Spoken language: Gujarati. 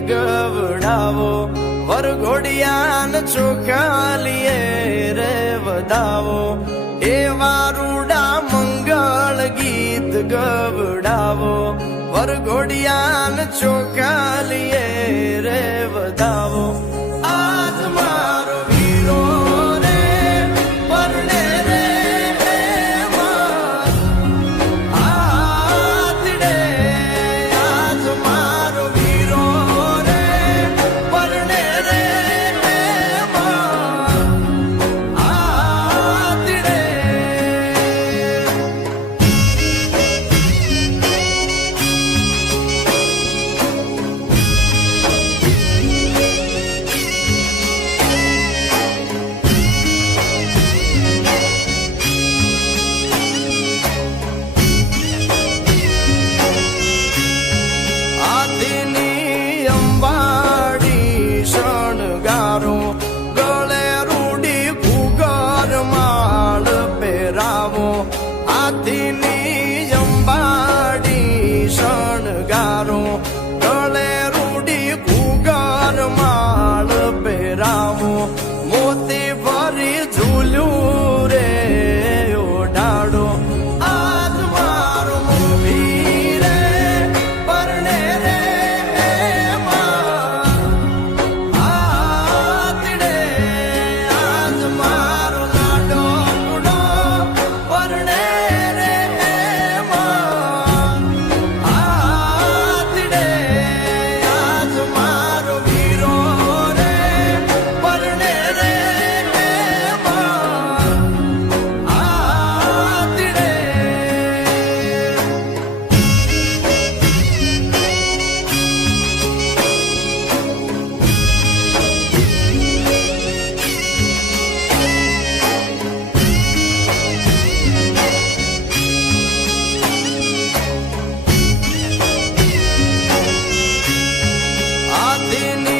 ગવડાવો વરઘોડિયાન ચોખાલીએ રે વધાવો. એ વારુડા મંગળ ગીત ગવડાવો વરઘોડિયાન ચોખાલીએ nothing in the